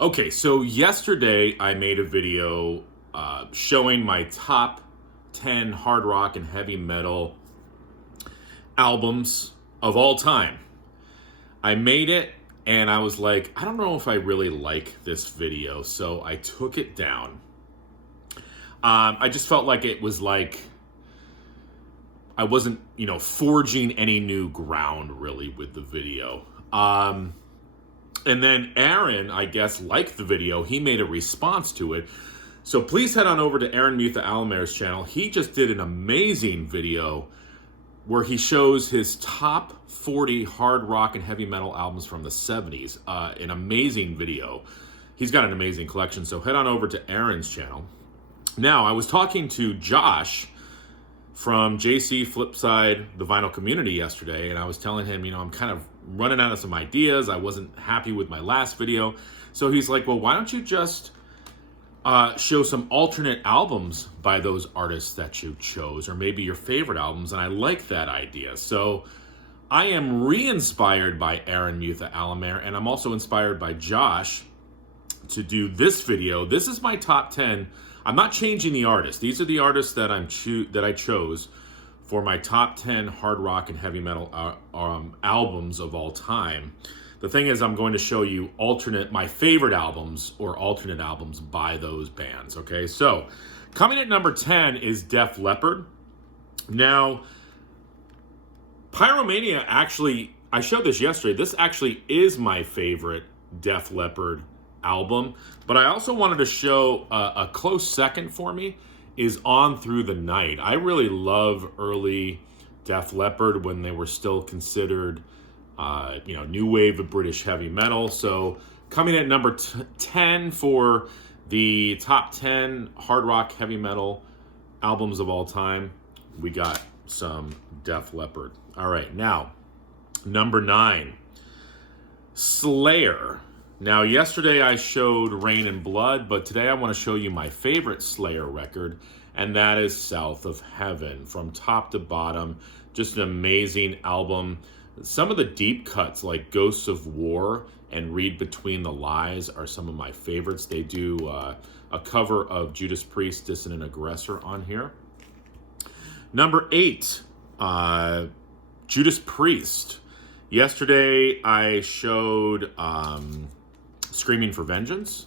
Okay, so yesterday I made a video showing my top 10 hard rock and heavy metal albums of all time. I made it and I was like, I don't know if I really like this video, so I took it down. I just felt like it was like I wasn't, forging any new ground really with the video. And then Aaron, I guess, liked the video. He made a response to it. So please head on over to Aaron Mutha Alamer's channel. He just did an amazing video where he shows his top 40 hard rock and heavy metal albums from the 70s. An amazing video. He's got an amazing collection. So head on over to Aaron's channel. Now, I was talking to Josh from JC Flipside, the vinyl community yesterday, and I was telling him, I'm kind of running out of some ideas. I wasn't happy with my last video. So he's like, well, why don't you just show some alternate albums by those artists that you chose, or maybe your favorite albums? And I like that idea. So I am re-inspired by Aaron Mutha Alamer, and I'm also inspired by Josh to do this video. This is my top 10. I'm not changing the artists. These are the artists that I chose for my top 10 hard rock and heavy metal albums of all time. The thing is, I'm going to show you my favorite albums or alternate albums by those bands. Okay, so coming at number 10 is Def Leppard. Now, Pyromania actually, I showed this yesterday. This actually is my favorite Def Leppard album, but I also wanted to show a close second for me is On Through the Night. I really love early Def Leppard when they were still considered new wave of British heavy metal. So coming at number 10 for the top 10 hard rock heavy metal albums of all time, we got some Def Leppard. All right, now number 9, Slayer. Now, yesterday I showed Rain and Blood, but today I want to show you my favorite Slayer record, and that is South of Heaven. From top to bottom, just an amazing album. Some of the deep cuts, like Ghosts of War and Read Between the Lies, are some of my favorites. They do a cover of Judas Priest, Dissonant Aggressor on here. Number 8, Judas Priest. Yesterday I showed Screaming for Vengeance.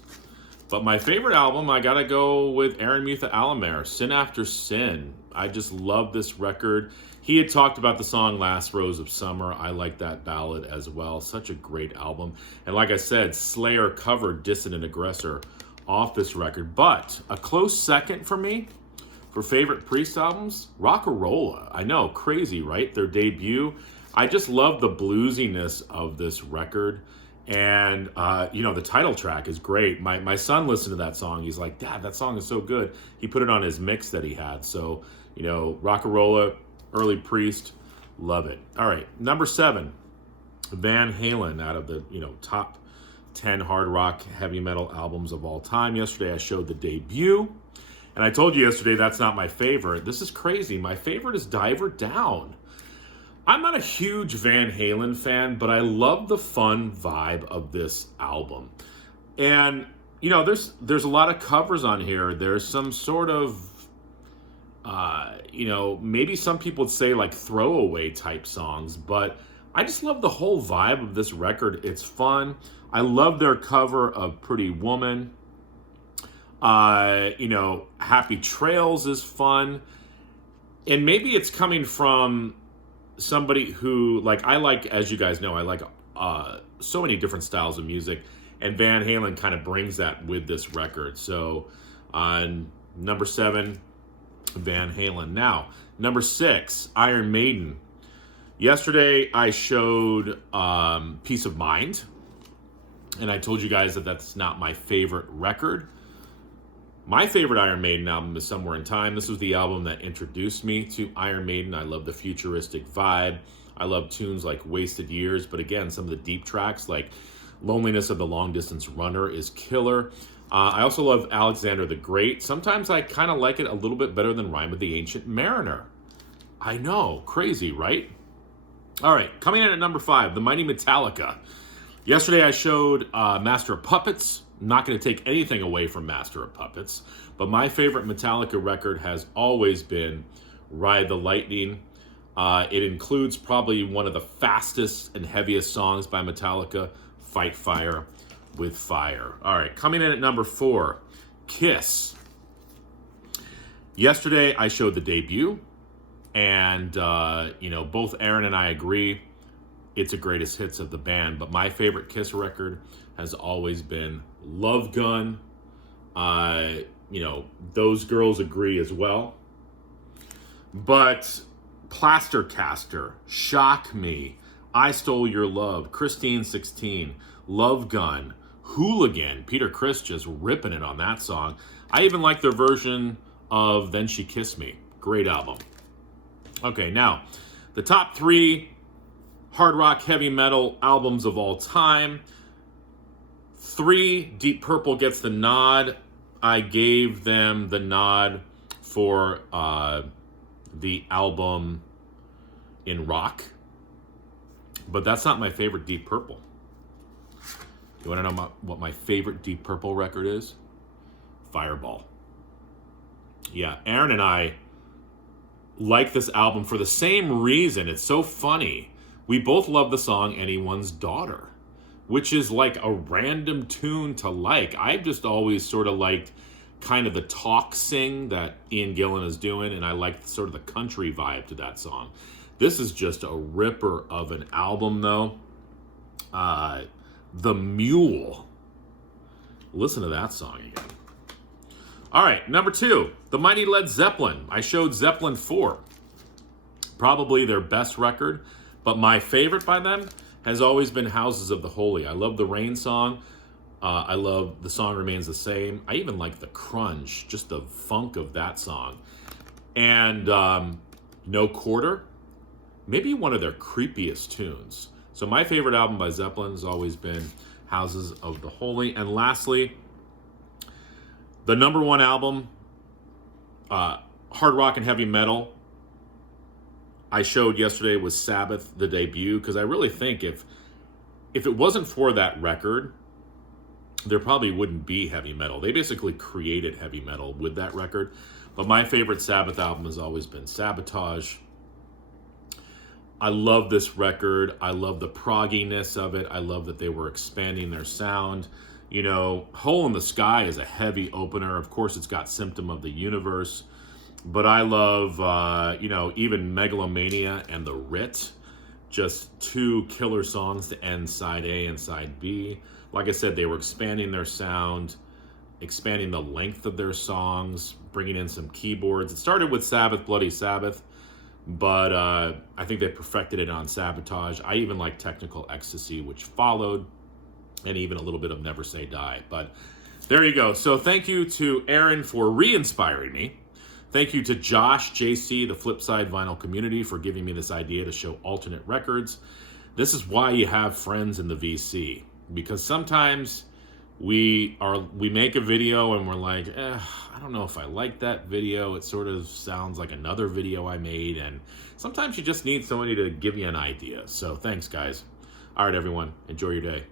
But my favorite album, I gotta go with Aaron Mutha Alamer, Sin After Sin. I just love this record. He had talked about the song Last Rose of Summer. I like that ballad as well. Such a great album. And like I said, Slayer covered Dissonant Aggressor off this record. But a close second for me for favorite Priest albums, Rock-A-Rolla. I know, crazy, right? Their debut. I just love the bluesiness of this record. And, the title track is great. My son listened to that song. He's like, Dad, that song is so good. He put it on his mix that he had. So, Rock-A-Rolla, early Priest, love it. All right, number 7, Van Halen, out of the, top 10 hard rock heavy metal albums of all time. Yesterday I showed the debut. And I told you yesterday that's not my favorite. This is crazy. My favorite is Diver Down. I'm not a huge Van Halen fan, but I love the fun vibe of this album. And, there's a lot of covers on here. There's some sort of, maybe some people would say like throwaway type songs, but I just love the whole vibe of this record. It's fun. I love their cover of Pretty Woman. Happy Trails is fun. And maybe it's coming from somebody who, as you guys know, I like so many different styles of music, and Van Halen kind of brings that with this record. So on number 7, Van Halen. Now, number 6, Iron Maiden. Yesterday I showed Peace of Mind, and I told you guys that that's not my favorite record. My favorite Iron Maiden album is Somewhere in Time. This was the album that introduced me to Iron Maiden. I love the futuristic vibe. I love tunes like Wasted Years, but again, some of the deep tracks like Loneliness of the Long Distance Runner is killer. I also love Alexander the Great. Sometimes I kind of like it a little bit better than Rime of the Ancient Mariner. I know, crazy, right? All right, coming in at number 5, The Mighty Metallica. Yesterday I showed Master of Puppets, I'm not going to take anything away from Master of Puppets, but my favorite Metallica record has always been Ride the Lightning. It includes probably one of the fastest and heaviest songs by Metallica, Fight Fire with Fire. All right, coming in at number 4, Kiss. Yesterday, I showed the debut, and, both Aaron and I agree it's a greatest hits of the band, but my favorite Kiss record has always been Love Gun. Those girls agree as well. But Plaster Caster, Shock Me, I Stole Your Love, Christine 16, Love Gun, Hooligan, Peter Criss just ripping it on that song. I even like their version of Then She Kissed Me. Great album. Okay, now, the top 3 hard rock heavy metal albums of all time. 3, Deep Purple gets the nod. I gave them the nod for the album in rock. But that's not my favorite Deep Purple. You want to know what my favorite Deep Purple record is? Fireball. Yeah, Aaron and I like this album for the same reason. It's so funny. We both love the song Anyone's Daughter, which is like a random tune to like. I've just always sort of liked kind of the talk sing that Ian Gillan is doing, and I like sort of the country vibe to that song. This is just a ripper of an album, though. The Mule. Listen to that song again. All right, number 2, the mighty Led Zeppelin. I showed Zeppelin 4. Probably their best record, but my favorite by them has always been Houses of the Holy. I love the Rain song. I love The Song Remains the Same. I even like the crunch, just the funk of that song. And No Quarter, maybe one of their creepiest tunes. So my favorite album by Zeppelin has always been Houses of the Holy. And lastly, the number 1 album, hard rock and heavy metal, I showed yesterday was Sabbath, the debut, because I really think if it wasn't for that record, there probably wouldn't be heavy metal. They basically created heavy metal with that record. But my favorite Sabbath album has always been Sabotage. I love this record. I love the progginess of it. I love that they were expanding their sound. Hole in the Sky is a heavy opener. Of course, it's got Symptom of the Universe. But I love, even Megalomania and The Writ. Just 2 killer songs to end side A and side B. Like I said, they were expanding their sound, expanding the length of their songs, bringing in some keyboards. It started with Sabbath, Bloody Sabbath, but I think they perfected it on Sabotage. I even like Technical Ecstasy, which followed, and even a little bit of Never Say Die. But there you go. So thank you to Aaron for re-inspiring me. Thank you to Josh, JC, the Flipside Vinyl community, for giving me this idea to show alternate records. This is why you have friends in the VC, because sometimes we make a video and we're like, I don't know if I like that video. It sort of sounds like another video I made, and sometimes you just need somebody to give you an idea. So thanks, guys. All right, everyone, enjoy your day.